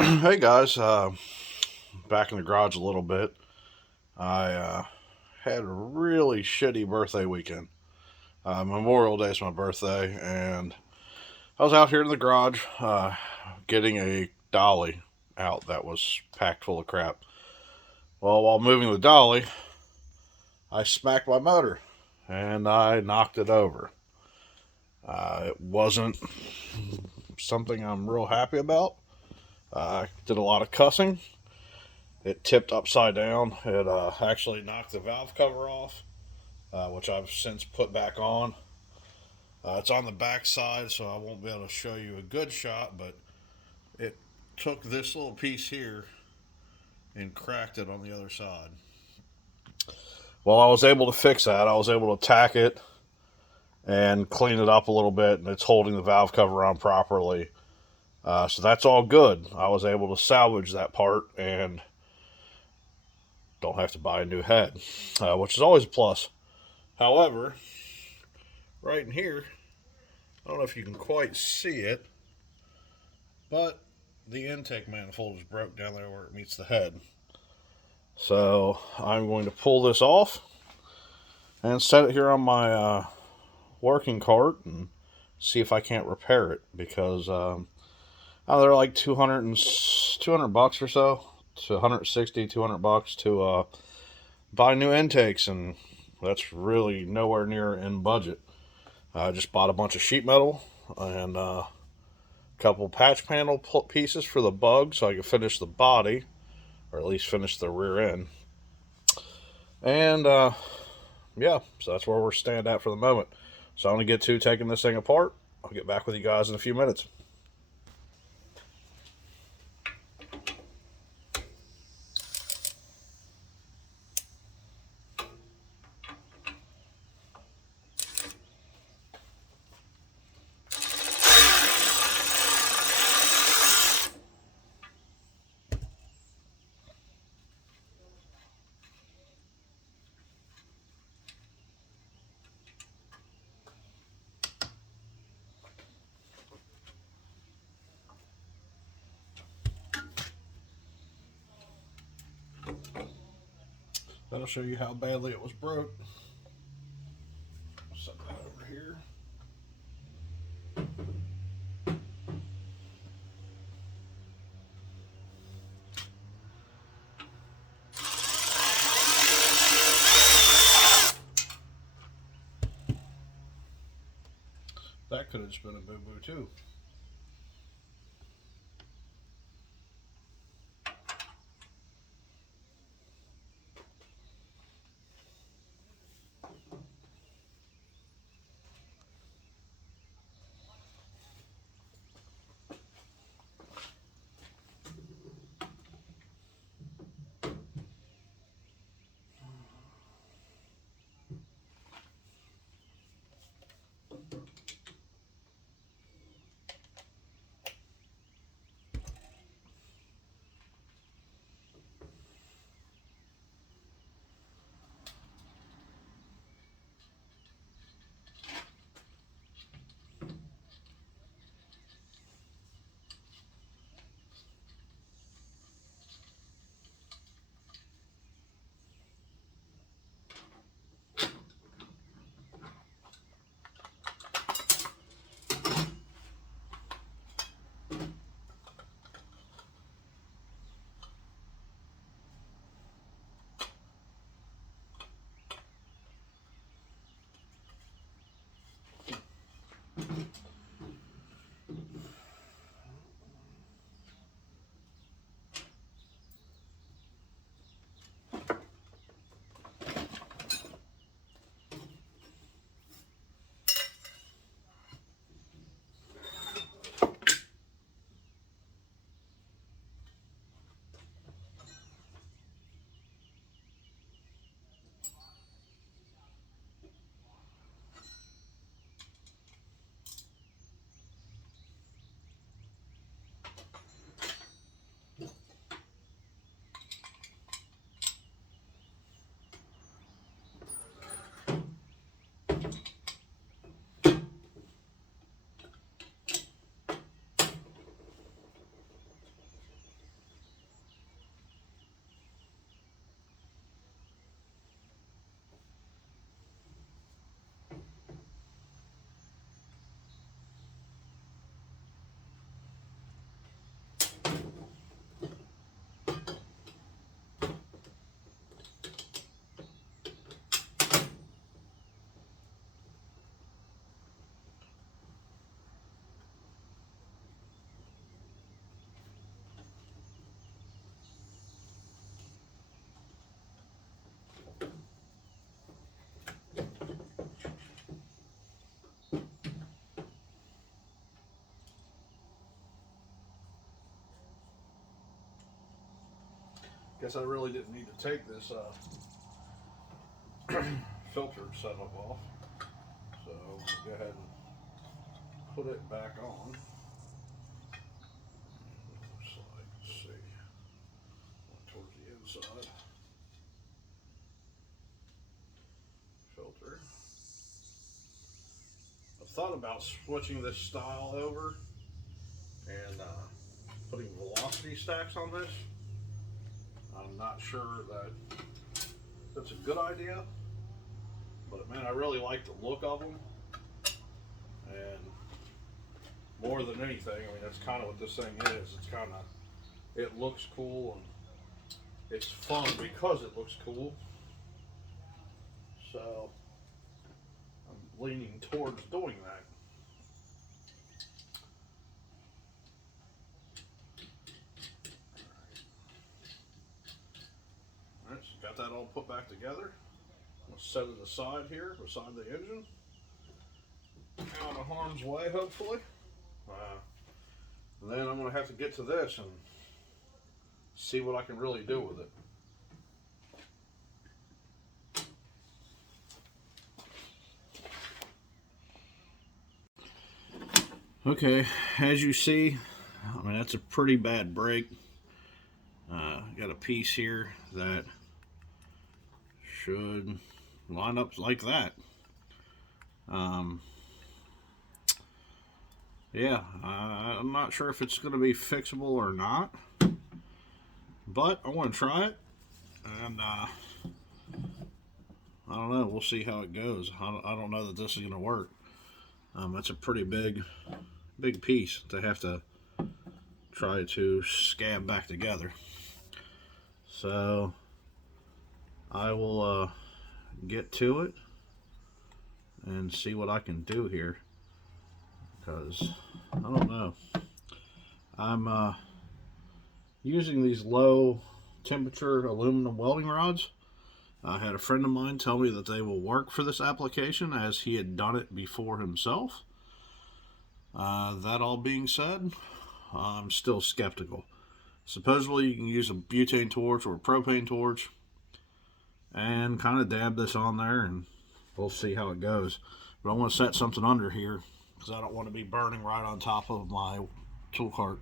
Hey guys, back in the garage a little bit. I had a really shitty birthday weekend. Memorial Day is my birthday, and I was out here in the garage getting a dolly out that was packed full of crap. Well, while moving the dolly, I smacked my motor and I knocked it over. It wasn't something I'm real happy about. I did a lot of cussing. It tipped upside down. It actually knocked the valve cover off, which I've since put back on. It's on the back side, so I won't be able to show you a good shot, but it took this little piece here and cracked it on the other side. Well, I was able to fix that. I was able to tack it and clean it up a little bit, and it's holding the valve cover on properly. So that's all good. I was able to salvage that part and don't have to buy a new head, which is always a plus. However, right in here, I don't know if you can quite see it, but the intake manifold is broke down there where it meets the head. So I'm going to pull this off and set it here on my working cart and see if I can't repair it because they're like 200 bucks or so to 160, 200 bucks to buy new intakes, and that's really nowhere near in budget. I just bought a bunch of sheet metal and a couple patch panel pieces for the bug so I could finish the body, or at least finish the rear end. And yeah, so that's where we're standing at for the moment. So I'm going to get to taking this thing apart. I'll get back with you guys in a few minutes. That'll show you how badly it was broke. Set that over here. That could have just been a boo-boo too. Guess I really didn't need to take this filter setup off. So we'll go ahead and put it back on. Looks like, let's see, towards the inside. Filter. I've thought about switching this style over and putting velocity stacks on this. I'm not sure that that's a good idea, but man, I really like the look of them. And more than anything, I mean, that's kind of what this thing is. It's kind of, it looks cool and it's fun because it looks cool. So I'm leaning towards doing that. All right, so got that all put back together. I'm gonna set it aside here beside the engine, out of harm's way, hopefully. And then I'm gonna have to get to this and see what I can really do with it. Okay, as you see, I mean, that's a pretty bad break. Got a piece here that should line up like that. Yeah, I'm not sure if it's going to be fixable or not, but I want to try it, and I don't know. We'll see how it goes. I don't know that this is going to work. That's a pretty big piece to have to try to scab back together. So I will get to it and see what I can do here, because I don't know. I'm using these low temperature aluminum welding rods. I had a friend of mine tell me that they will work for this application, as he had done it before himself. That all being said, I'm still skeptical. Supposedly you can use a butane torch or a propane torch and kind of dab this on there, and we'll see how it goes. But I want to set something under here because I don't want to be burning right on top of my tool cart.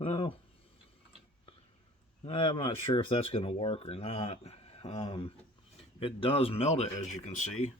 Well, I'm not sure if that's going to work or not. It does melt it, as you can see,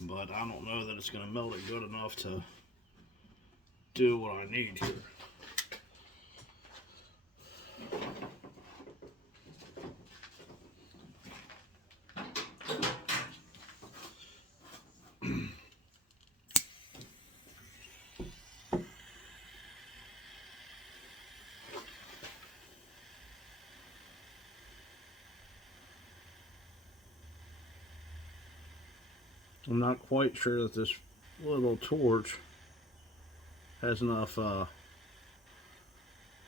but I don't know that it's going to melt it good enough to do what I need here. I'm not quite sure that this little torch has enough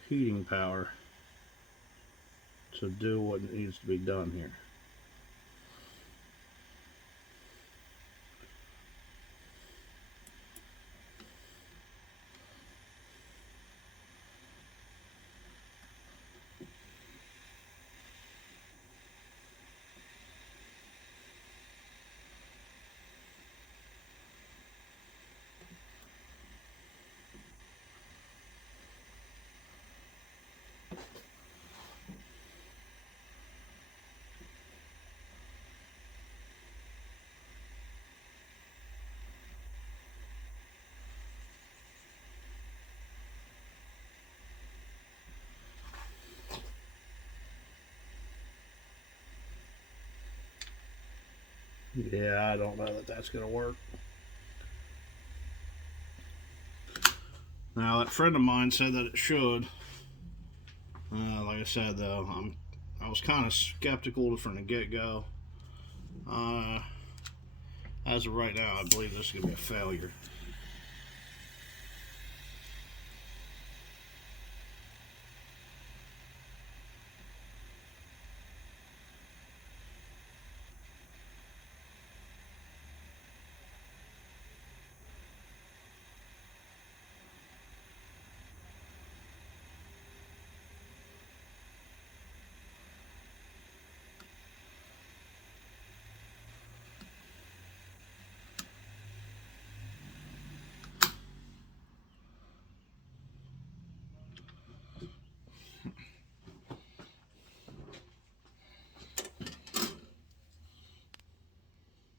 heating power to do what needs to be done here. Yeah, I don't know that that's going to work. Now, that friend of mine said that it should. Like I said, though, I was kind of skeptical from the get-go. As of right now, I believe this is going to be a failure.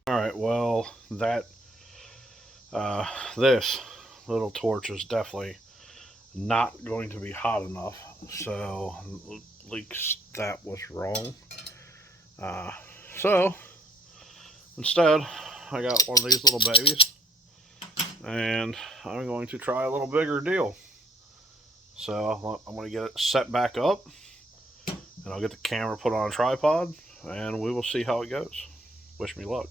All right, well, uh, this little torch is definitely not going to be hot enough. So, at least that was wrong. Uh, so, instead, I got one of these little babies, and I'm going to try a little bigger deal. So, I'm going to get it set back up, and I'll get the camera put on a tripod, and we will see how it goes. Wish me luck.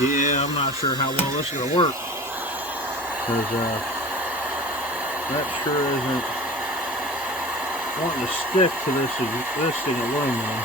Yeah, I'm not sure how well this is going to work. Because that sure isn't wanting to stick to this existing aluminum.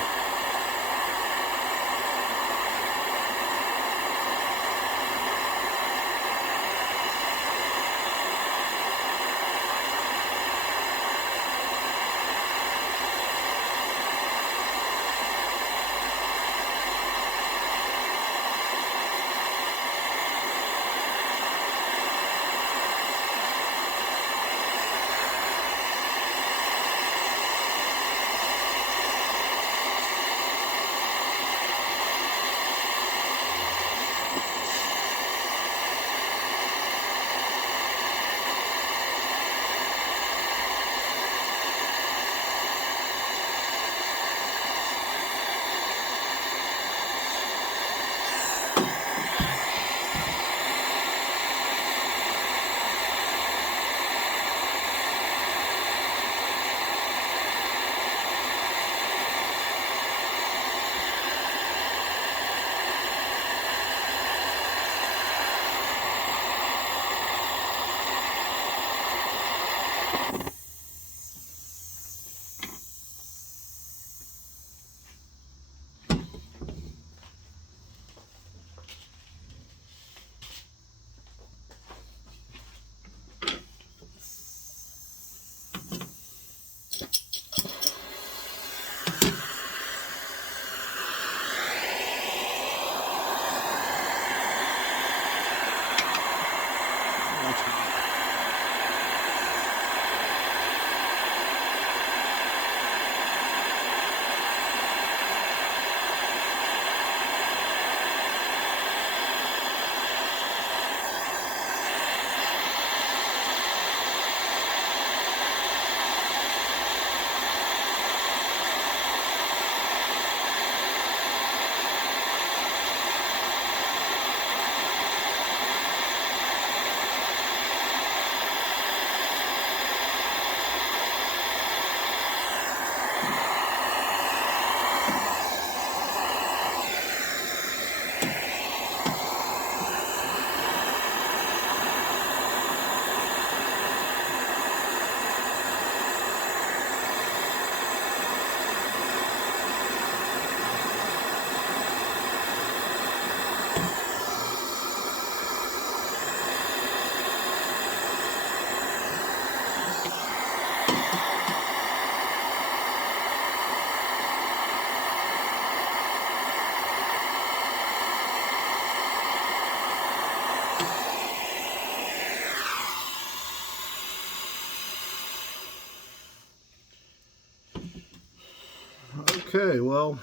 Okay, well,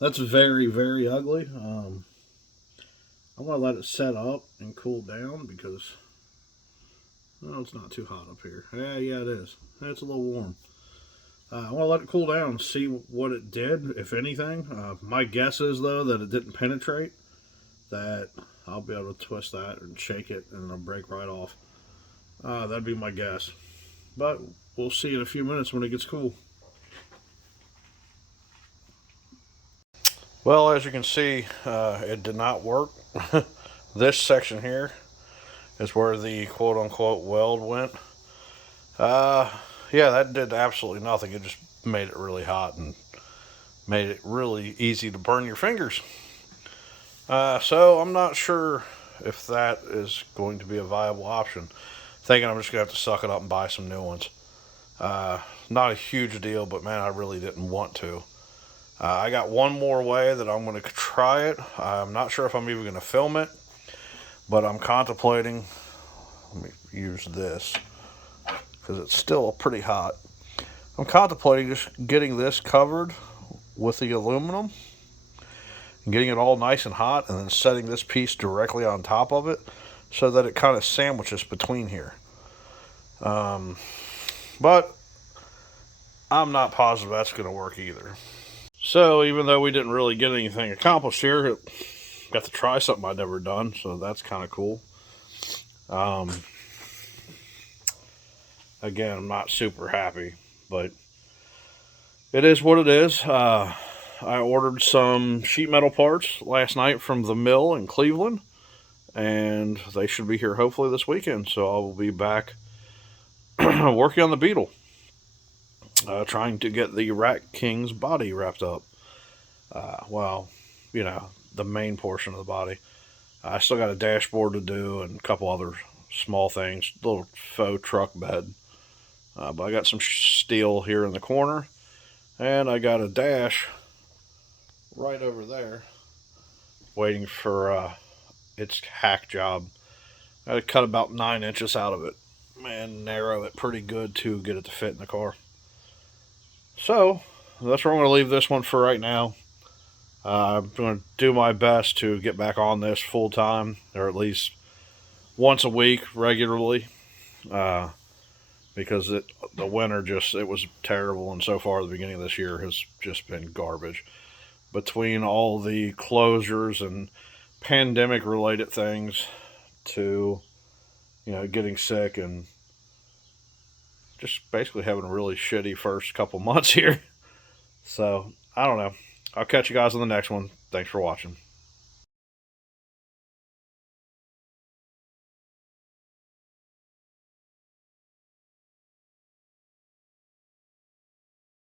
that's very, very ugly. I'm going to let it set up and cool down because, well, it's not too hot up here. Yeah, it is. It's a little warm. I want to let it cool down and see what it did, if anything. My guess is, though, that it didn't penetrate, that I'll be able to twist that and shake it and it'll break right off. That'd be my guess. But we'll see in a few minutes when it gets cool. Well, as you can see, it did not work. This section here is where the quote-unquote weld went. Yeah, that did absolutely nothing. It just made it really hot and made it really easy to burn your fingers. So I'm not sure if that is going to be a viable option. Thinking I'm just going to have to suck it up and buy some new ones. Not a huge deal, but man, I really didn't want to. I got one more way that I'm going to try it. I'm not sure if I'm even going to film it, but I'm contemplating. Let me use this because it's still pretty hot. I'm contemplating just getting this covered with the aluminum and getting it all nice and hot and then setting this piece directly on top of it so that it kind of sandwiches between here. But I'm not positive that's going to work either. So even though we didn't really get anything accomplished here, got to try something I'd never done, so that's kind of cool. Again, I'm not super happy, but it is what it is. I ordered some sheet metal parts last night from the mill in Cleveland, and they should be here hopefully this weekend, so I will be back working on the Beetle. Trying to get the Rat King's body wrapped up. Well, you know, the main portion of the body. I still got a dashboard to do and a couple other small things. Little faux truck bed. But I got some steel here in the corner. And I got a dash right over there waiting for its hack job. I had to cut about 9 inches out of it and narrow it pretty good to get it to fit in the car. So, that's where I'm going to leave this one for right now. I'm going to do my best to get back on this full time, or at least once a week regularly, because the winter it was terrible, and so far the beginning of this year has just been garbage. Between all the closures and pandemic related things to, getting sick and just basically having a really shitty first couple months here. So, I don't know. I'll catch you guys on the next one. Thanks for watching.